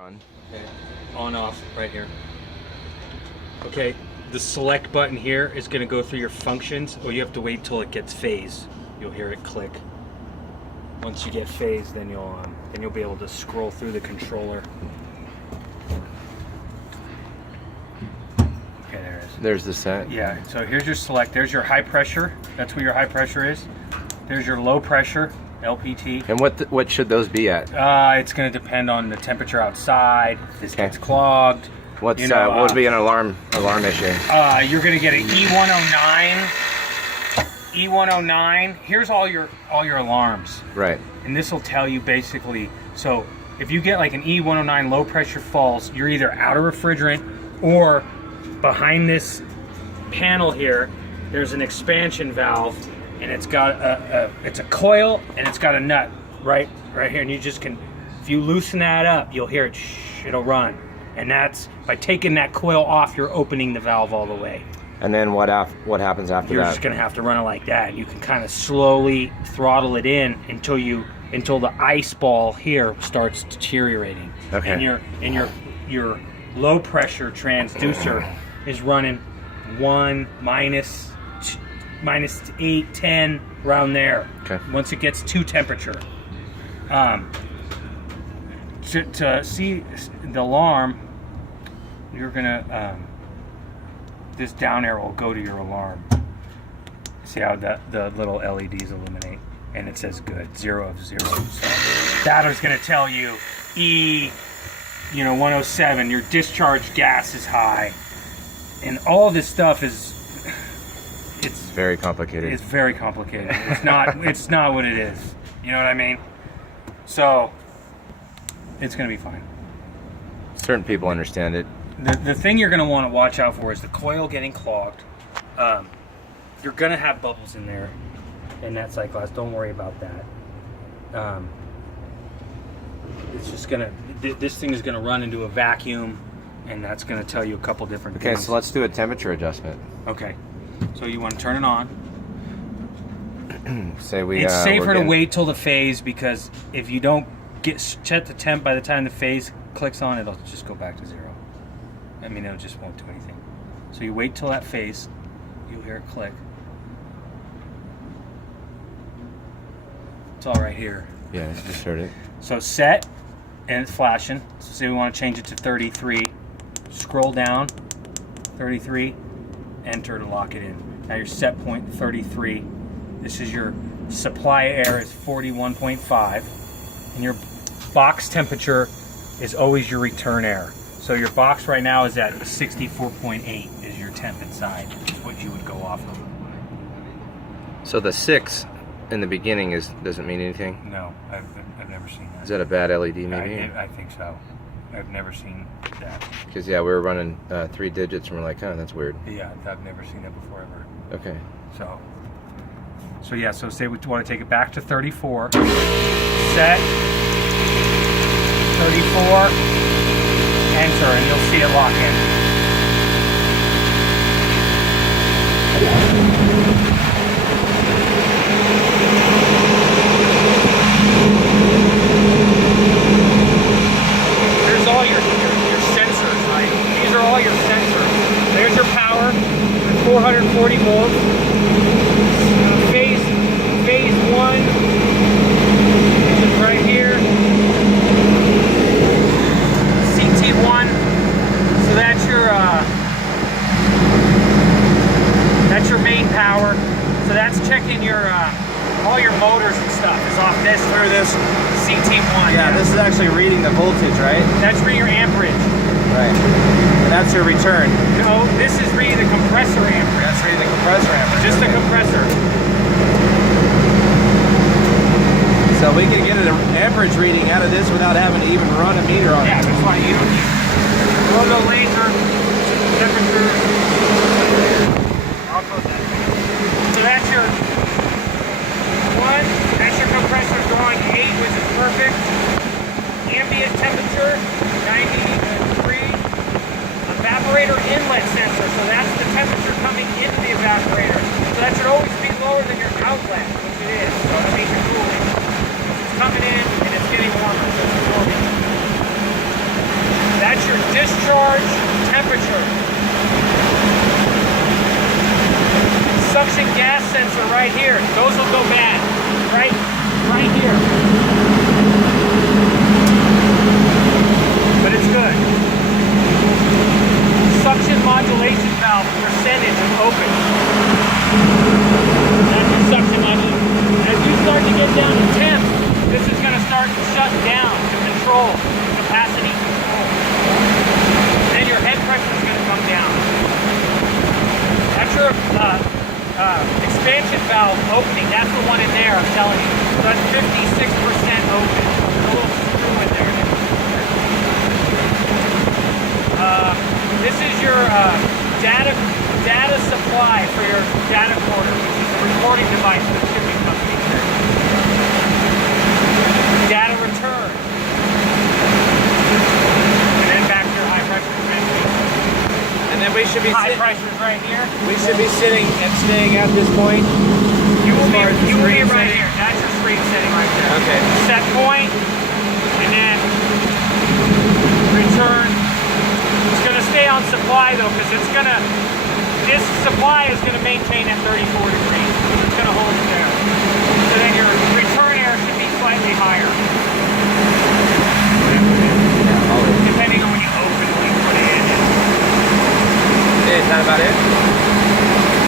On. Okay. On off right here. Okay, the select button here is going to go through your functions, or you have to wait till it gets phase. You'll hear it click. Once you get phase, then you'll be able to scroll through the controller. Okay, there it is. There's the set. Yeah, so here's your select. There's your high pressure. That's where your high pressure is. There's your low pressure, LPT. And what should those be at? It's going to depend on the temperature outside. If this gets clogged. What would be an alarm issue? You're going to get an E109. E109. Here's all your alarms. Right. And this will tell you basically. So if you get like an E109 low pressure false, you're either out of refrigerant, or behind this panel here, there's an expansion valve, and it's got it's a coil, and it's got a nut right here, and you just can, if you loosen that up, you'll hear it. It'll run. And that's by taking that coil off, you're opening the valve all the way. And then what happens after that? You're just gonna have to run it like that. You can kind of slowly throttle it in until the ice ball here starts deteriorating. Okay. And your low pressure transducer is running 1 minus 8, 10 around there. Okay. Once it gets to temperature. To see the alarm, you're gonna this down arrow will go to your alarm. See how the little LEDs illuminate, and it says good, 0 of 0. So that is gonna tell you 107. Your discharge gas is high, and all this stuff it's very complicated. It's very complicated. It's not what it is. You know what I mean? So it's gonna be fine. Certain people understand it. The thing you're gonna want to watch out for is the coil getting clogged. You're gonna have bubbles in there in that sight glass. Don't worry about that. It's just this thing is gonna run into a vacuum, and that's gonna tell you a couple different things. Okay, so let's do a temperature adjustment. Okay, so you want to turn it on. It's safer to wait till the phase, because if you don't check the temp by the time the phase clicks on, it'll just go back to 0. I mean, it just won't do anything. So you wait till that phase, you'll hear it click. It's all right here. Yeah, I just heard it. So set, and it's flashing. So say we want to change it to 33. Scroll down, 33, enter to lock it in. Now your set point 33. This is your supply air is 41.5, and your box temperature is always your return air. So your box right now is at 64.8 is your temp inside, is what you would go off of. So the 6 in the beginning doesn't mean anything? No, I've never seen that. Is that a bad LED maybe? I think so. I've never seen that. Because yeah, we were running 3 digits and we're like, oh, that's weird. Yeah, I've never seen that before ever. Okay. So yeah, so say we want to take it back to 34. Set 34. Enter, and you'll see it lock in. There's all your sensors, right? These are all your sensors. There's your power, 440 volts. Phase 1, which is right here. CT1, so that's your main power. So that's checking your all your motors and stuff is off this through this CT1. Yeah, this is actually reading the voltage, right? That's reading your amperage. Right. And that's your return. No, this is reading the compressor amperage. That's reading the compressor amperage. Just the compressor. So we can get an amperage reading out of this without having to even run a meter on it. Yeah, that's why you don't go laser, temperature. I'll close that. So that's your 1, that's your compressor drawing 8, which is perfect. Ambient temperature, 93. Evaporator inlet sensor, so that's the temperature coming into the evaporator. So that should always be lower than your outlet, which it is. So that means you're cooling. It's coming in and it's getting warmer, so it's absorbing. discharge temperature. Suction gas sensor right here. Those will go bad. Right here. But it's good. Suction modulation valve percentage of open. That's your suction modulation. As you start to get down to temp, this is going to start to shut down to control, capacity control. Then your head pressure is going to come down. That's your expansion valve opening. That's the one in there, I'm telling you. So that's 56% open. A little screw in there. This is your data supply for your data recorder, which is a recording device that shipping company carries. Data return. And then back to your high pressure transmission. And then we should be High pressure is right here. we should be sitting and staying at this point. You will be screen right setting? here. That's your screen setting right there. Okay. Set point, and then return. It's going to stay on supply though, because this supply is going to maintain at 34 degrees. It's going to hold it there.